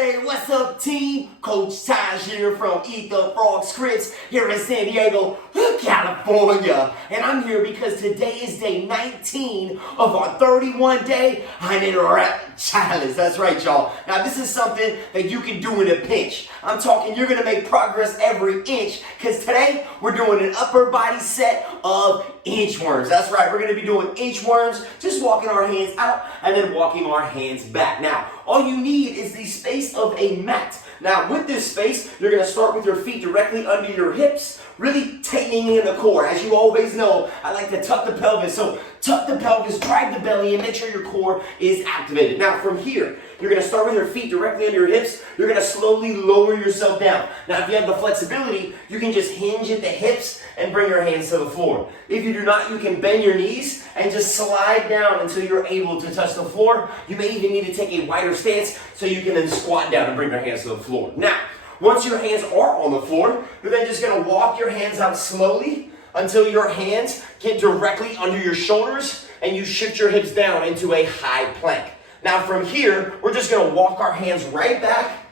Hey, what's up, team? Coach Taj here from ETFF Scripps here in San Diego, California. And I'm here because today is day 19 of our 31-day INCHWORM challenge. That's right, y'all. Now, this is something that you can do in a pinch. I'm talking you're going to make progress every inch because today we're doing an upper body set of inchworms. That's right, we're going to be doing inchworms, just walking our hands out and then walking our hands back. Now, all you need is the space of a mat. Now, with this space, you're going to start with your feet directly under your hips, really tightening in the core. As you always know, I like to tuck the pelvis. So tuck the pelvis, drive the belly, and make sure your core is activated. Now, from here, you're going to start with your feet directly under your hips. You're going to slowly lower yourself down. Now, if you have the flexibility, you can just hinge at the hips and bring your hands to the floor. If you do not, you can bend your knees and just slide down until you're able to touch the floor. You may even need to take a wider stance so you can then squat down and bring your hands to the floor. Now, once your hands are on the floor, you're then just going to walk your hands out slowly until your hands get directly under your shoulders and you shift your hips down into a high plank. Now from here, we're just going to walk our hands right back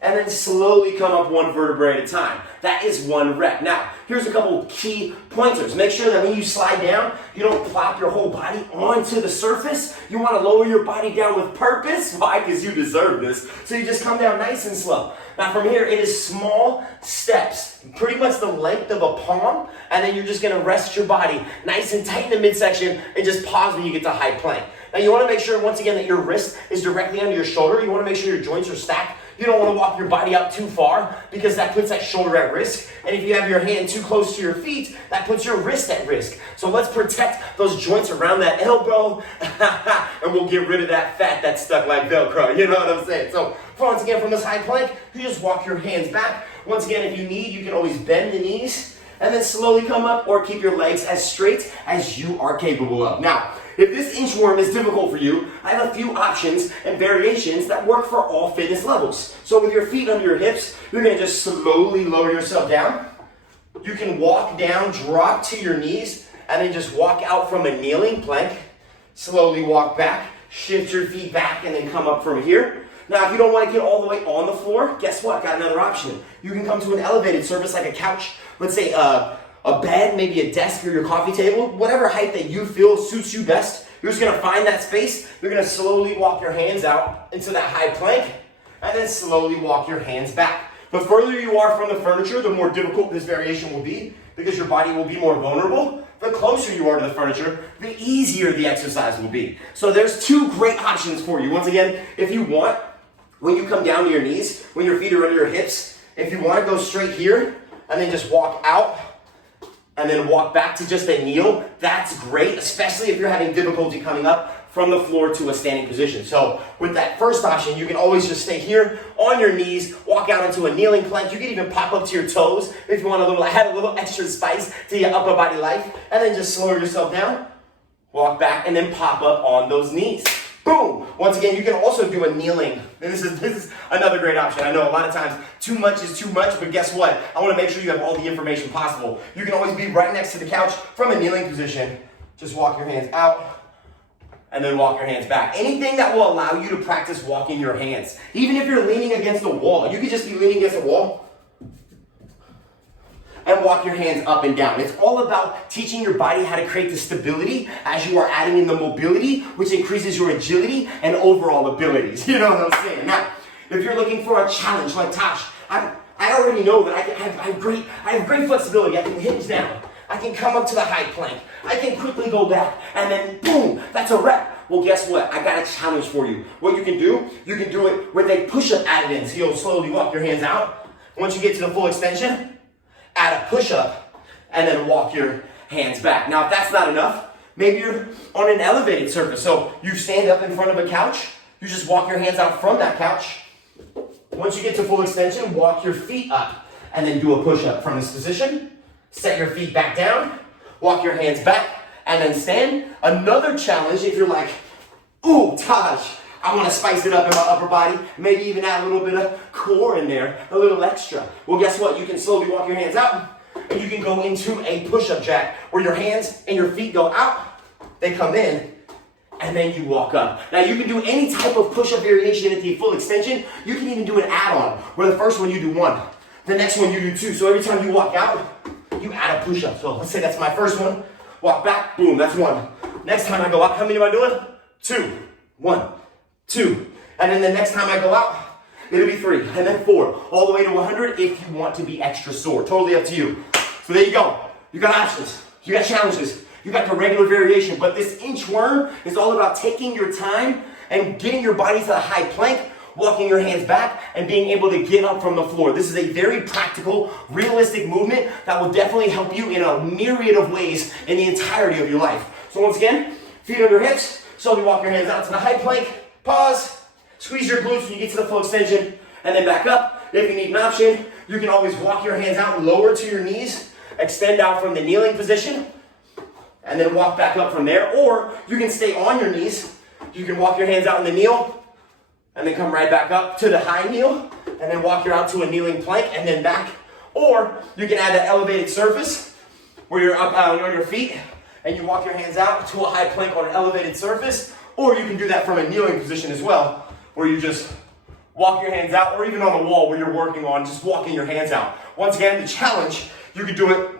and then slowly come up one vertebrae at a time. That is one rep. Now, here's a couple key pointers. Make sure that when you slide down, you don't plop your whole body onto the surface. You want to lower your body down with purpose. Why? Because you deserve this. So you just come down nice and slow. Now from here, it is small steps, pretty much the length of a palm, and then you're just going to rest your body nice and tight in the midsection and just pause when you get to high plank. Now you want to make sure, once again, that your wrist is directly under your shoulder. You want to make sure your joints are stacked. You don't want to walk your body out too far because that puts that shoulder at risk. And if you have your hand too close to your feet, that puts your wrist at risk. So let's protect those joints around that elbow and we'll get rid of that fat that's stuck like Velcro. You know what I'm saying? So once again, from this high plank, you just walk your hands back. Once again, if you need, you can always bend the knees and then slowly come up or keep your legs as straight as you are capable of. Now, if this inchworm is difficult for you, I have a few options and variations that work for all fitness levels. So with your feet under your hips, you're going to just slowly lower yourself down. You can walk down, drop to your knees, and then just walk out from a kneeling plank. Slowly walk back, shift your feet back, and then come up from here. Now, if you don't want to get all the way on the floor, guess what? Got another option. You can come to an elevated surface like a couch. Let's say a bed, maybe a desk or your coffee table, whatever height that you feel suits you best. You're just going to find that space. You're going to slowly walk your hands out into that high plank and then slowly walk your hands back. The further you are from the furniture, the more difficult this variation will be because your body will be more vulnerable. The closer you are to the furniture, the easier the exercise will be. So there's two great options for you. Once again, if you want, when you come down to your knees, when your feet are under your hips, if you want to go straight here and then just walk out, and then walk back to just a kneel, that's great, especially if you're having difficulty coming up from the floor to a standing position. So with that first option, you can always just stay here on your knees, walk out into a kneeling plank. You can even pop up to your toes if you want add a little extra spice to your upper body life, and then just slow yourself down, walk back, and then pop up on those knees. Boom! Once again, you can also do a kneeling. This is another great option. I know a lot of times too much is too much, but guess what? I want to make sure you have all the information possible. You can always be right next to the couch from a kneeling position. Just walk your hands out and then walk your hands back. Anything that will allow you to practice walking your hands. Even if you're leaning against a wall, you could just be leaning against a wall and walk your hands up and down. It's all about teaching your body how to create the stability as you are adding in the mobility, which increases your agility and overall abilities. You know what I'm saying? Now, if you're looking for a challenge like Tosh, I already know that I have great flexibility. I can hinge down. I can come up to the high plank. I can quickly go back, and then boom, that's a rep. Well, guess what? I got a challenge for you. What you can do it with a push-up added in. So you'll slowly walk your hands out. Once you get to the full extension, add a push-up, and then walk your hands back. Now, if that's not enough, maybe you're on an elevated surface. So you stand up in front of a couch, you just walk your hands out from that couch. Once you get to full extension, walk your feet up, and then do a push-up from this position. Set your feet back down, walk your hands back, and then stand. Another challenge, if you're like, ooh, Taj, I want to spice it up in my upper body, maybe even add a little bit of core in there, a little extra. Well, guess what? You can slowly walk your hands out, and you can go into a push-up jack where your hands and your feet go out, they come in, and then you walk up. Now you can do any type of push-up variation at the full extension. You can even do an add-on, where the first one you do 1, the next one you do 2. So every time you walk out, you add a push-up. So let's say that's my first one. Walk back, boom, that's 1. Next time I go out, how many am I doing? 2. 1, 2. And then the next time I go out, it'll be 3, and then 4, all the way to 100 if you want to be extra sore. Totally up to you. So there you go. You got options. You got challenges. You got the regular variation. But this inchworm is all about taking your time and getting your body to the high plank, walking your hands back, and being able to get up from the floor. This is a very practical, realistic movement that will definitely help you in a myriad of ways in the entirety of your life. So once again, feet under hips, slowly walk your hands out to the high plank, pause, squeeze your glutes when you get to the full extension, and then back up. If you need an option, you can always walk your hands out lower to your knees, extend out from the kneeling position, and then walk back up from there. Or you can stay on your knees. You can walk your hands out in the kneel, and then come right back up to the high kneel, and then walk your out to a kneeling plank, and then back. Or you can add that elevated surface where you're up on your feet, and you walk your hands out to a high plank on an elevated surface. Or you can do that from a kneeling position as well, where you just walk your hands out, or even on the wall where you're working on just walking your hands out. Once again, the challenge, you could do it,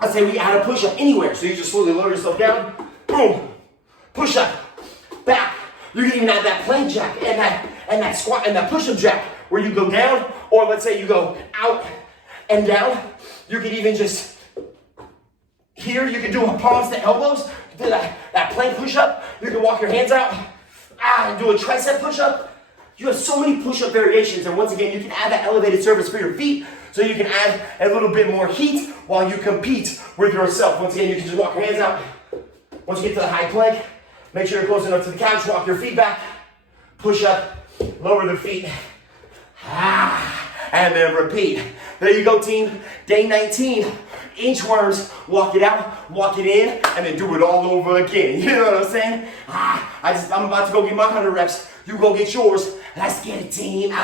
let's say we add a push-up anywhere. So you just slowly lower yourself down, boom, push-up, back. You can even add that plank jack and that squat and that push-up jack where you go down, or let's say you go out and down. You could even just, here you can do a palms to elbows, do that plank push-up. You can walk your hands out, and do a tricep push-up. You have so many push-up variations, and once again, you can add that elevated surface for your feet, so you can add a little bit more heat while you compete with yourself. Once again, you can just walk your hands out. Once you get to the high plank, make sure you're close enough to the couch, walk your feet back, push up, lower the feet, and then repeat. There you go, team. Day 19, inchworms. Walk it out, walk it in, and then do it all over again. You know what I'm saying? I'm about to go get my 100 reps. You go get yours. Let's get it, team.